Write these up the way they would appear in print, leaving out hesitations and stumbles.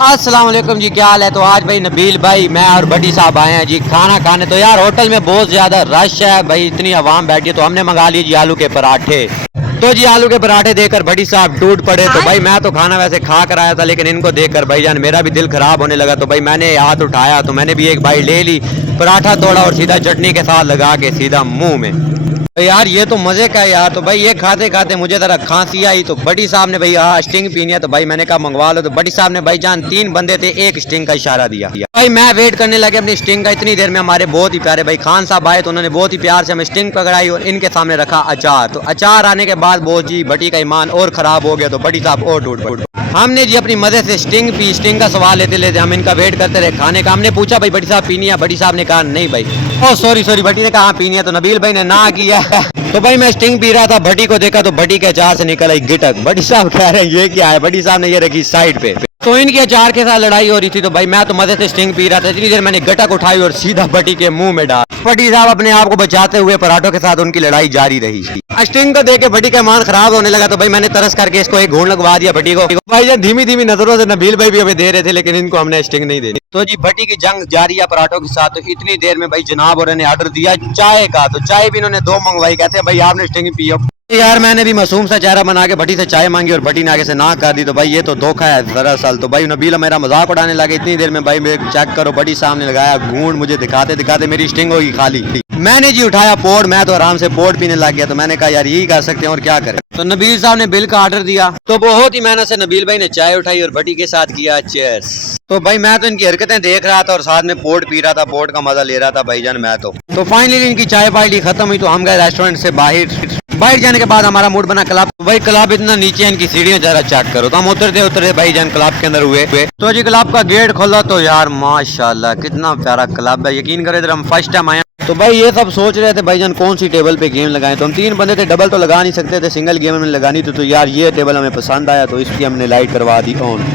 अस्सलाम वालेकुम जी, क्या हाल है। तो आज भाई नबील भाई, मैं और बड़ी साहब आए हैं जी खाना खाने। तो यार होटल में बहुत ज़्यादा रश है भाई, इतनी आवाम बैठी है, तो हमने मंगा लिए जी आलू के पराठे। तो जी आलू के पराठे देखकर बड़ी साहब टूट पड़े। तो भाई मैं तो खाना वैसे खा कर आया था, लेकिन इनको देखकर भाईजान मेरा भी दिल खराब होने लगा। तो भाई मैंने हाथ उठाया तो मैंने भी एक बाइट ले ली, पराठा तोड़ा और सीधा चटनी के साथ लगा के सीधा मुंह में। तो यार ये तो मजे का है यार। तो भाई ये खाते खाते मुझे जरा खांसी आई, तो बड़ी साहब ने भाई हाँ स्टिंग पीनी है, तो भाई मैंने कहा मंगवा लो। तो बड़ी साहब ने भाई जान 3 बंदे थे, एक स्टिंग का इशारा दिया। भाई मैं वेट करने लगे अपनी स्टिंग का। इतनी देर में हमारे बहुत ही प्यारे भाई खान साहब आए, तो उन्होंने बहुत ही प्यार से हमें स्टिंग पकड़ाई और इनके सामने रखा अचार। तो अचार आने के बाद वो जी बटी का ईमान और खराब हो गया, तो बड़ी साहब और टूट पड़े। हमने जी अपनी मजे से स्टिंग पी। स्टिंग का सवाल लेते लेते हम इनका वेट करते रहे खाने का। हमने पूछा भाई बड़ी साहब पीनी है, बड़ी साहब ने कहा नहीं भाई। ओ सॉरी बटी ने कहा पीनी है, तो नबील भाई ने ना किया। तो भाई मैं स्टिंग पी रहा था, भटी को देखा तो भटी के अचार से निकल आई गिटक। बड़ी साहब कह रहे हैं ये क्या है, बड़ी साहब ने ये रखी साइड पे। तो इनके अचार के साथ लड़ाई हो रही थी। तो भाई मैं तो मजे से स्टिंग पी रहा था, इतनी देर मैंने गटक उठाई और सीधा भटी के मुंह में डाल। भटी साहब अपने आप को बचाते हुए पराठों के साथ उनकी लड़ाई जारी रही। स्टिंग को देख के भटी का मान खराब होने लगा, तो भाई मैंने तरस करके इसको एक घूंड लगवा दिया भटी को। भाई जब धीमी धीमी नजरों से नबील भाई भी हमें दे रहे थे, लेकिन इनको हमने स्टिंग नहीं देनी। तो जी भटी की जंग जारी है पराठों के साथ। तो इतनी देर में भाई जनाब और ने ऑर्डर दिया चाय का। तो चाय भी इन्होंने 2 मंगवाई। कहते हैं भाई आपने स्टिंग पियो। यार मैंने भी मासूम सा चेहरा बना के भटी से चाय मांगी और भटी ने आगे से ना कर दी। तो भाई ये तो धोखा है दरअसल। तो भाई नबील मेरा मजाक उड़ाने लगे। इतनी देर में भाई मेरे चेक करो भटी सामने लगाया घूंड, मुझे दिखाते दिखाते मेरी स्टिंग होगी खाली। मैंने जी उठाया पोड, मैं तो आराम से पोड पीने लग गया। तो मैंने कहा यार यही कर सकते हैं और क्या करें। तो नबील साहब ने बिल का ऑर्डर दिया। तो बहुत ही मेहनत से नबील भाई ने चाय उठाई और भटी के साथ किया चीयर्स। तो भाई मैं तो इनकी हरकतें देख रहा था और साथ में पोड पी रहा था, पोड का मजा ले रहा था भाईजान मैं तो फाइनली इनकी चाय पार्टी खत्म हुई। तो हम गए रेस्टोरेंट से बाहर जाने के बाद हमारा मूड बना क्लब। भाई क्लब इतना नीचे है, इनकी सीढ़ियां जरा चेक करो। तो हम उतरते भाईजान क्लब के अंदर हुए। तो जी क्लब का गेट खोला तो यार माशाल्लाह कितना प्यारा क्लब है। यकीन करो इधर हम फर्स्ट टाइम आए। तो भाई ये सब सोच रहे थे भाईजान कौन सी टेबल पे गेम लगाएं। तो हम 3 बंदे थे, डबल तो लगा नहीं सकते थे, सिंगल गेम में लगानी थी। तो यार ये टेबल हमें पसंद आया, तो इसकी हमने लाइट करवा दी ऑन।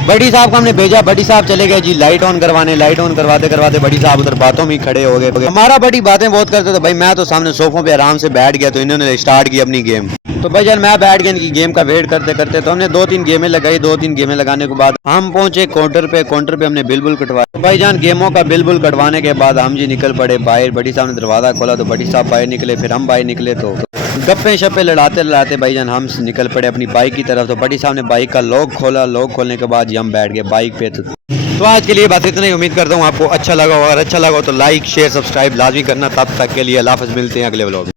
बड़ी साहब को हमने भेजा, बड़ी साहब चले गए जी लाइट ऑन करवाने। लाइट ऑन करवाते करवाते बड़ी साहब उधर बातों में खड़े हो गए। हमारा बड़ी बातें बहुत करते। तो भाई मैं तो सामने सोफों पे आराम से बैठ गया। तो इन्होंने स्टार्ट की अपनी गेम। तो भाई जान मैं बैठ गया इनकी गेम का वेट करते करते। तो हमने 2-3 गेमें लगाई। 2-3 गेमें लगाने के बाद हम पहुंचे काउंटर पे हमने बिल कटवाया। भाई जान गेमों का बिल कटवाने के बाद हम जी निकल पड़े बाहर। बड़ी साहब ने दरवाजा खोला तो बड़ी साहब बाहर निकले, फिर हम बाहर निकले। तो गप्पे शप्पे लड़ाते भाईजान हम निकल पड़े अपनी बाइक की तरफ। तो बड़ी साहब ने बाइक का लॉक खोला, लॉक खोलने के बाद हम बैठ गए बाइक पे। तो आज के लिए बस इतना ही। उम्मीद करता हूँ आपको अच्छा लगा। अगर अच्छा लगा तो लाइक शेयर सब्सक्राइब लाजमी करना। तब तक के लिए अल्लाह हाफ़िज़, मिलते हैं अगले व्लॉग।